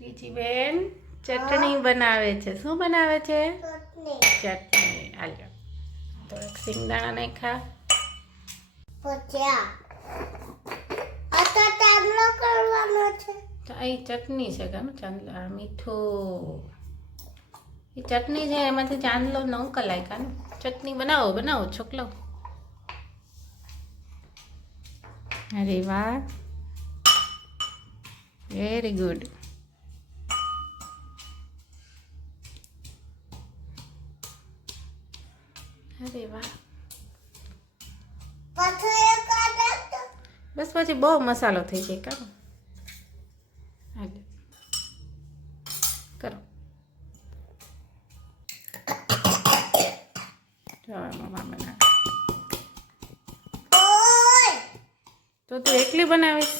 રીચી બેન ચટણી બનાવે છે. શું બનાવે છે? ચટણી. આલ્યો થોડાક સિંગદાણા નાખ્યા. એ ચટણી છે કામ ચાંદલા મીઠું. એ ચટણી છે એમાંથી ચાંદલો ન કલાય કામ. ચટણી બનાવો છોકલો. અરે વાહ, વેરી ગુડ. અરે વાહ, બસ પછી બહુ મસાલો થઈ જાય કામ. કરો મમ્મા બનાવે તો તું એકલી બનાવીશ?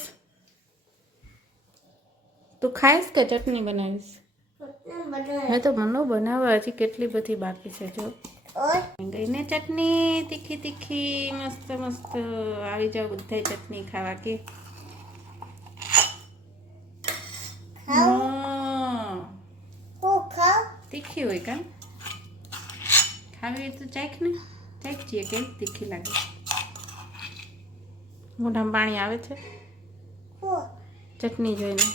તું ખાઈશ કે ચટણી બનાવીશ? મેં તો મને બનાવવા હજી કેટલી બધી બાકી છે. જો ગઈને ચટણી તીખી તીખી મસ્ત મસ્ત. આવી જાવ બધા ચટણી ખાવા કે. તીખી હોય કામ. ખાવી હોય તો ચાખ ને. ચાખ છીએ કેમ તીખી લાગે. મોઢામાં પાણી આવે છે ચટણી જોઈને.